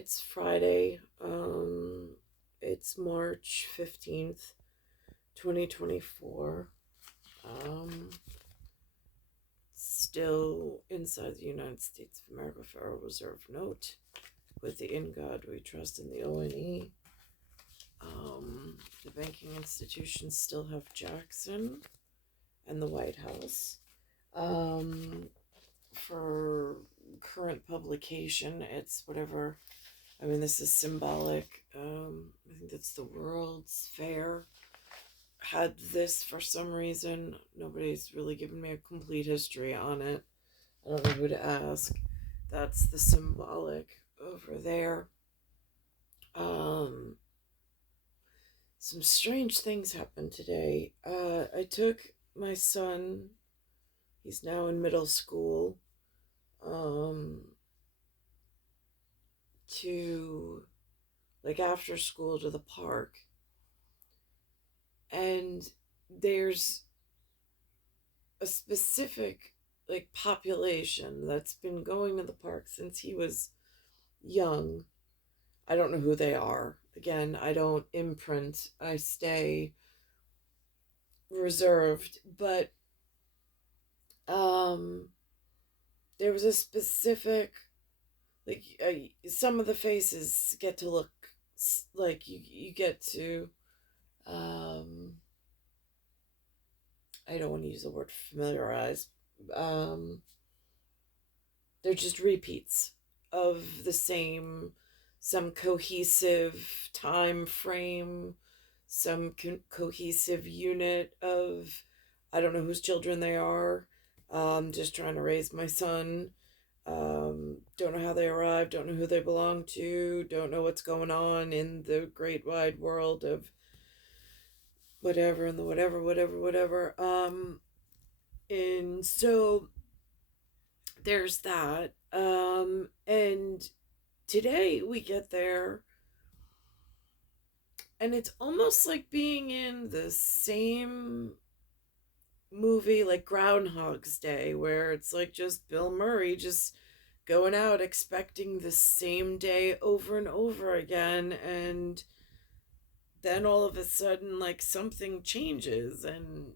It's Friday. It's March 15th, 2024. Um, Still inside the United States of America, Federal Reserve note. With the In God We Trust in the ONE. The banking institutions still have Jackson and the White House. For current publication, it's whatever. I mean, this is symbolic. I think that's the World's Fair had this for some reason. Nobody's really given me a complete history on it. I don't know who to ask. That's the symbolic over there. Um, some strange things happened today. I took my son, he's now in middle school, um, to like after school to the park. And there's a specific like population that's been going to the park since he was young. I don't know who they are. Again, I don't imprint. I stay reserved, but um there was a specific like some of the faces get to look like you get to um I don't want to use the word familiarize. Um, they're just repeats of the same, some cohesive time frame, some cohesive unit of, I don't know whose children they are. Just trying to raise my son. Don't know how they arrived, don't know who they belong to, don't know what's going on in the great wide world of whatever and the whatever. And so there's that. And today we get there, and it's almost like being in the same movie like Groundhog's Day, where it's like just Bill Murray just going out expecting the same day over and over again, and then all of a sudden like something changes, and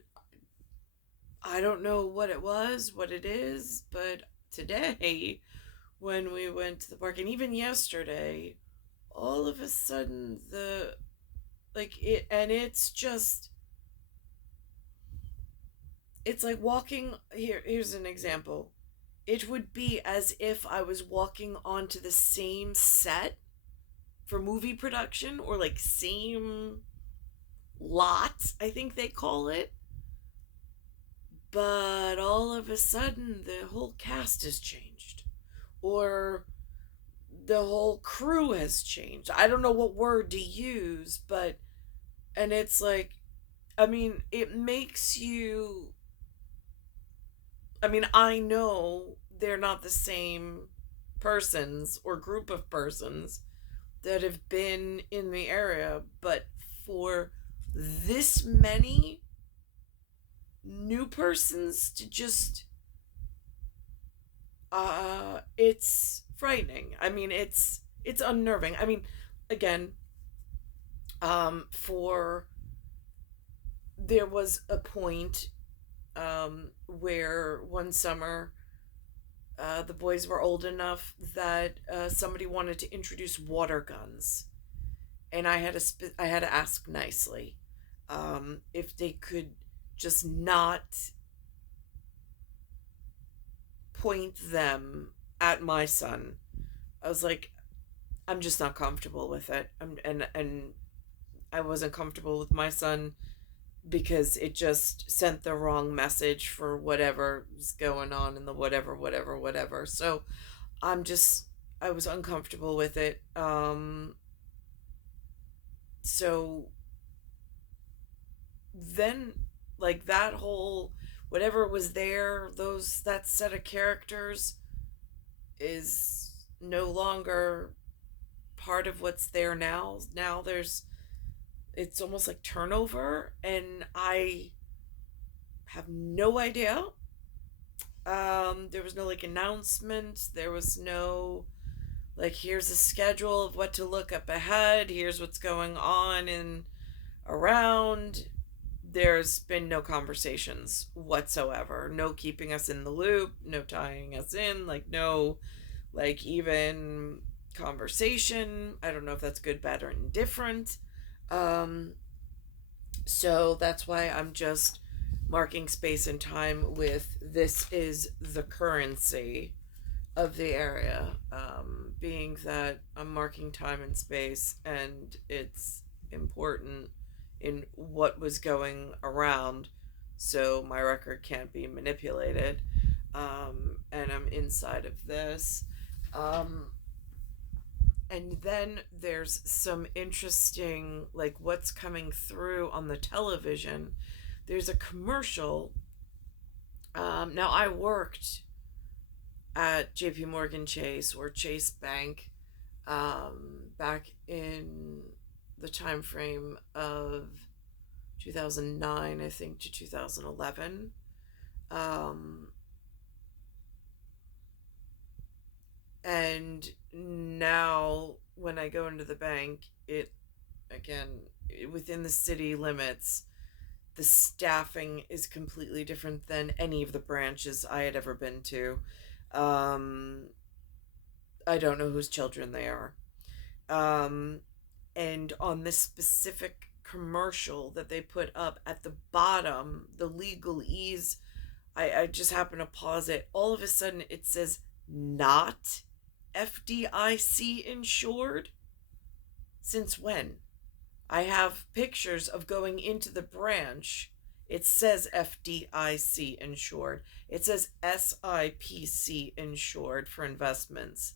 I don't know what it was, what it is, but today, when we went to the park, and even yesterday, all of a sudden, and it's just, it's like walking, here's an example. It would be as if I was walking onto the same set for movie production, or like same lot, I think they call it, but all of a sudden the whole cast has changed, or the whole crew has changed. I don't know what word to use, but and it's like, I mean, it makes you, I mean, I know they're not the same persons or group of persons that have been in the area, but for this many new persons to just it's frightening. I mean, it's unnerving. I mean, again, for there was a point where one summer the boys were old enough that somebody wanted to introduce water guns, and I had to ask nicely if they could just not point them at my son. I was like, I'm just not comfortable with it. And I wasn't comfortable with my son because it just sent the wrong message for whatever was going on in the whatever. So I'm just, I was uncomfortable with it. So then, like, that whole whatever was there, that set of characters is no longer part of what's there now. Now it's almost like turnover, and I have no idea. There was no like announcement. There was no Like, here's a schedule of what to look up ahead, here's what's going on in around. There's been no conversations whatsoever, no keeping us in the loop, no tying us in, like, no, like, even conversation. I don't know if that's good, bad, or indifferent. um so that's why I'm just marking space and time with this is the currency of the area, being that I'm marking time and space and it's important in what was going around, so my record can't be manipulated. And I'm inside of this. Um, and then there's some interesting, like, what's coming through on the television. There's a commercial. Now, I worked at JP Morgan Chase or Chase Bank, back in the time frame of 2009, I think, to 2011. Um, and now when I go into the bank, it, again, within the city limits, the staffing is completely different than any of the branches I had ever been to. Um, I don't know whose children they are. Um, and on this specific commercial that they put up at the bottom, the legalese, I just happen to pause it. All of a sudden, it says not FDIC insured. Since when? I have pictures of going into the branch. It says FDIC insured. It says SIPC insured for investments.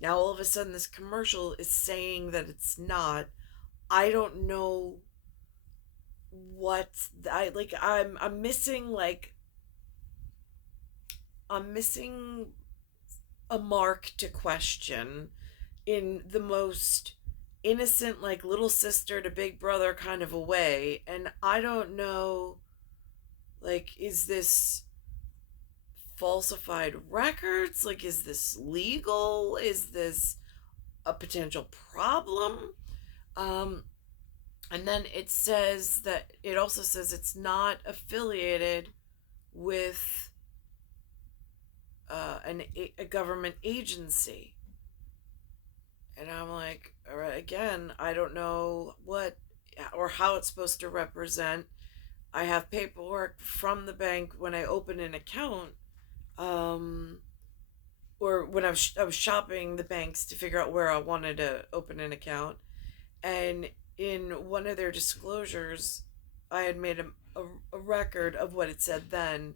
Now all of a sudden this commercial is saying that it's not. I don't know what I like. I'm missing, like, I'm missing a mark to question in the most innocent, like, little sister to big brother kind of a way. And I don't know, like, is this falsified records? Like, is this legal? Is this a potential problem? Um, and then it also says it's not affiliated with a government agency. And I'm like, all right, again, I don't know what or how it's supposed to represent. I have paperwork from the bank when I open an account, um, or when I was shopping the banks to figure out where I wanted to open an account. And in one of their disclosures, I had made a record of what it said then,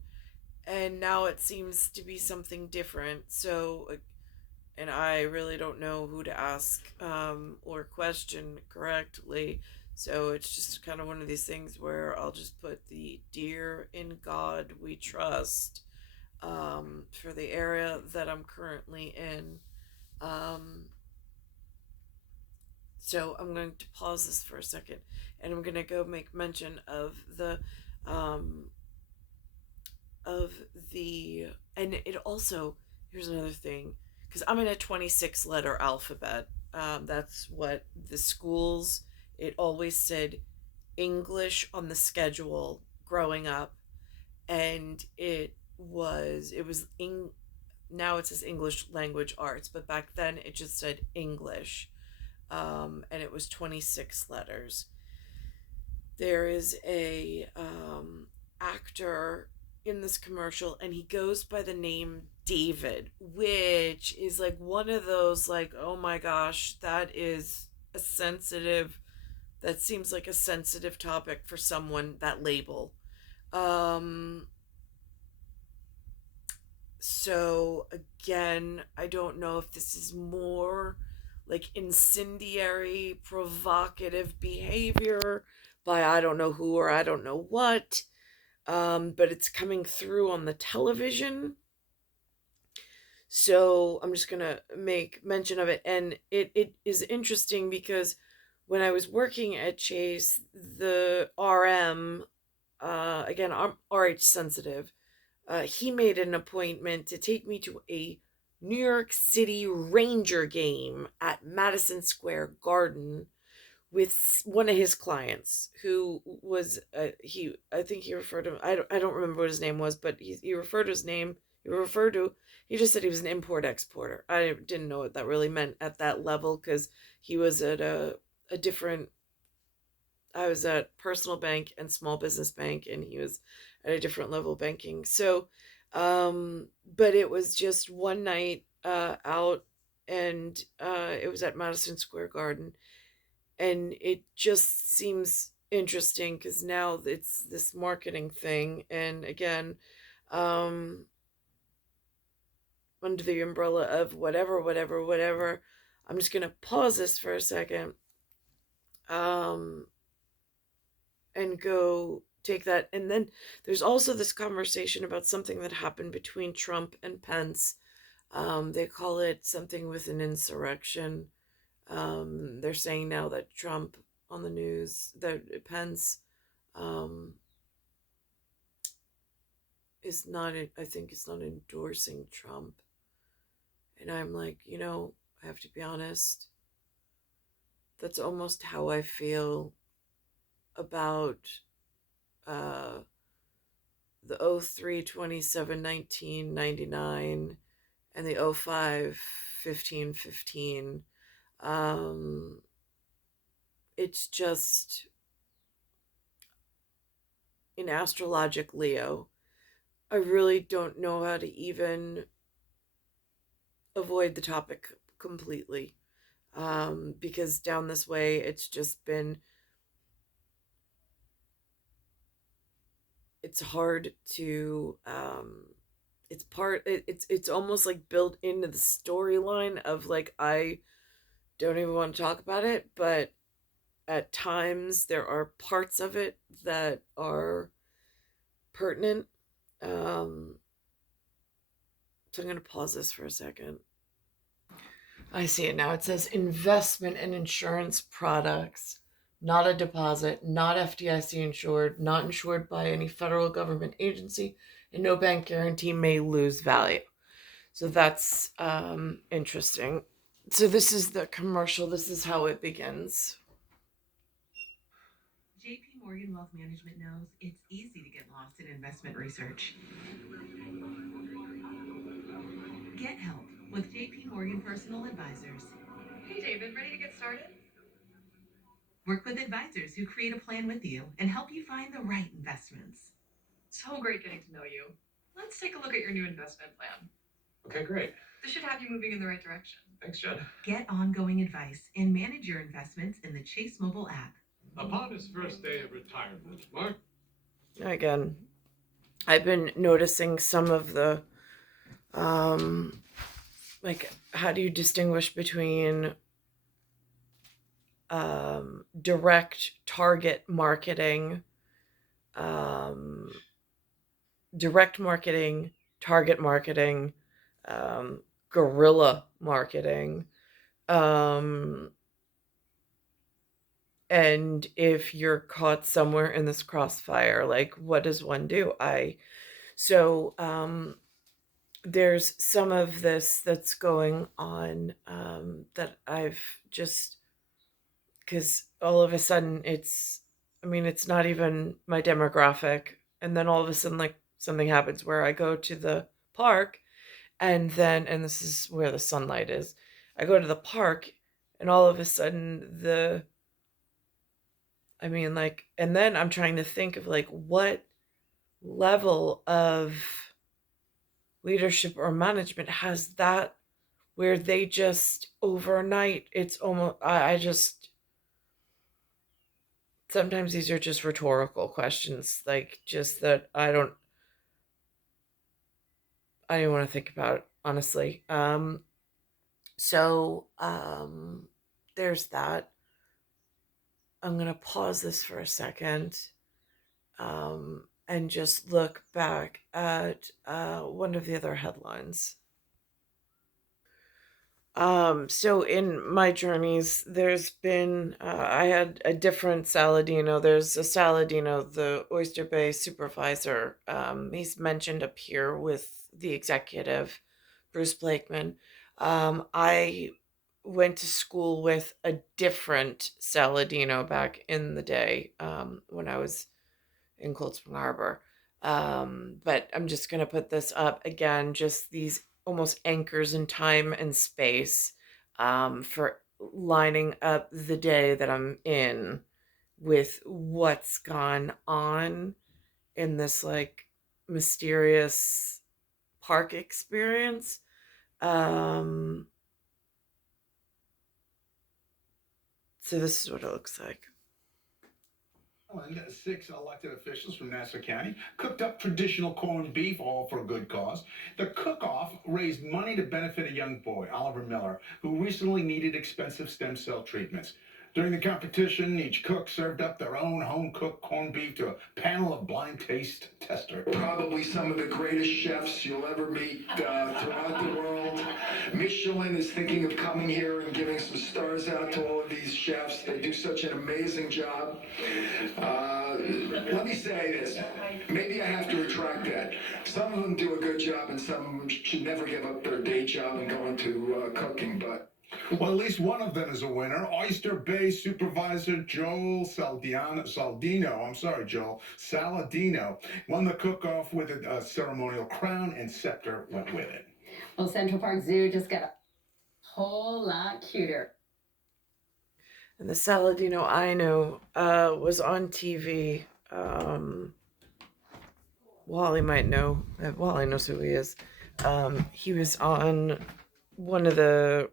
and now it seems to be something different. So, and I really don't know who to ask, or question correctly. So it's just kind of one of these things where I'll just put the "Dear in God We Trust," for the area that I'm currently in. Um, so I'm going to pause this for a second, and I'm going to go make mention um, of the, and it also, here's another thing, because I'm in a 26 letter alphabet. That's what the schools, it always said English on the schedule growing up, and now it says English language arts, but back then it just said English. And it was 26 letters. There is a actor in this commercial, and he goes by the name David, which is like one of those, like, oh my gosh, that seems like a sensitive topic for someone, that label. Um, so again, I don't know if this is more like incendiary, provocative behavior by I don't know who or I don't know what. But it's coming through on the television. So I'm just gonna make mention of it. And it is interesting because when I was working at Chase, the RM, again, I'm RH sensitive, he made an appointment to take me to a New York City Ranger game at Madison Square Garden with one of his clients who was he I think he referred to I don't remember what his name was, but he referred to his name he referred to he just said he was an import exporter. I didn't know what that really meant at that level because he was at a different I was at personal bank and small business bank, and he was at a different level of banking. So, but it was just one night out, and it was at Madison Square Garden, and it just seems interesting because now it's this marketing thing, and again, um, under the umbrella of whatever, whatever, whatever. I'm just gonna pause this for a second. Um, and go take that. And then there's also this conversation about something that happened between Trump and Pence. They call it something with an insurrection. They're saying now that Trump on the news, that Pence um, is not, I think, is not endorsing Trump. And I'm like, I have to be honest. That's almost how I feel about uh, the 03/27/1999 and the 05/15/15. Um, it's just in astrologic Leo. I really don't know how to even avoid the topic completely, because down this way it's just been it's hard to it's almost like built into the storyline of like I don't even want to talk about it, but at times there are parts of it that are pertinent. So I'm going to pause this for a second. I see it now. It says investment and insurance products, not a deposit, not FDIC insured, not insured by any federal government agency, and no bank guarantee may lose value. So that's interesting. So this is the commercial. This is how it begins. JP Morgan Wealth Management knows it's easy to get lost in investment research. Get help with JP Morgan Personal Advisors. Hey, David, ready to get started? Work with advisors who create a plan with you and help you find the right investments. So great getting to know you. Let's take a look at your new investment plan. Okay, great. This should have you moving in the right direction. Thanks, Jen. Get ongoing advice and manage your investments in the Chase mobile app. Upon his first day of retirement, Mark. Again, I've been noticing some of the, like, how do you distinguish between direct target marketing, um, direct marketing, target marketing, guerrilla marketing. And if you're caught somewhere in this crossfire, like what does one do? There's some of this that's going on that I've just because all of a sudden it's not even my demographic. And then all of a sudden, like something happens where I go to the park and this is where the sunlight is. I go to the park and all of a sudden and then I'm trying to think of like what level of leadership or management has that where they just overnight it's almost I just sometimes these are just rhetorical questions, like just that I don't want to think about, honestly. So there's that. I'm going to pause this for a second and just look back at one of the other headlines. So in my journeys, there's been, I had a different Saladino. There's a Saladino, the Oyster Bay supervisor. He's mentioned up here with the executive Bruce Blakeman. I went to school with a different Saladino back in the day, when I was in Cold Spring Harbor. But I'm just going to put this up again, just these almost anchors in time and space, for lining up the day that I'm in with what's gone on in this like mysterious park experience. Um, so this is what it looks like. And 6 elected officials from Nassau County cooked up traditional corned beef, all for a good cause. The cook-off raised money to benefit a young boy, Oliver Miller, who recently needed expensive stem cell treatments. During the competition, each cook served up their own home-cooked corned beef to a panel of blind taste testers. Probably some of the greatest chefs you'll ever meet throughout the world. Michelin is thinking of coming here and giving some stars out to all of these chefs. They do such an amazing job. Let me say this. Maybe I have to retract that. Some of them do a good job, and some of them should never give up their day job and go into cooking. But well, at least one of them is a winner. Oyster Bay Supervisor Joel Saldino, I'm sorry, Joel, Saladino, won the cook-off with a ceremonial crown and scepter went with it. Well, Central Park Zoo just got a whole lot cuter. And the Saladino I know was on TV. Wally might know. Wally knows who he is. He was on one of the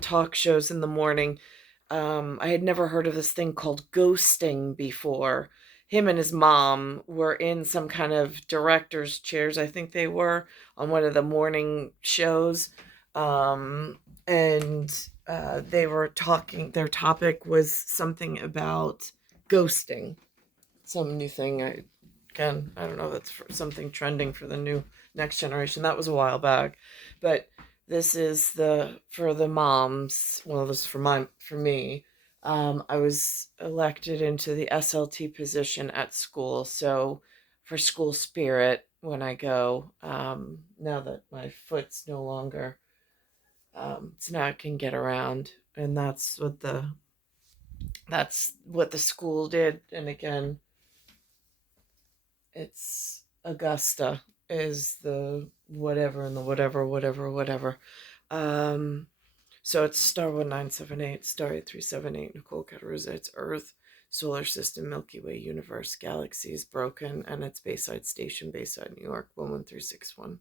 talk shows in the morning. I had never heard of this thing called ghosting before. Him and his mom were in some kind of director's chairs, I think they were, on one of the morning shows. And they were talking, their topic was something about ghosting. Some new thing. Again, I don't know, that's for something trending for the new next generation. That was a while back. But this is for the moms. Well, this is for me. I was elected into the SLT position at school. So for school spirit, when I go, now that my foot's no longer, so now I can get around. And that's what the school did. And again, it's Augusta is the whatever and the whatever. Um, so it's star 1978, star 8378, Nicole, Cattaruzza. It's Earth, solar system, Milky Way, universe, galaxies, broken, and it's Bayside Station, Bayside, New York, 11361.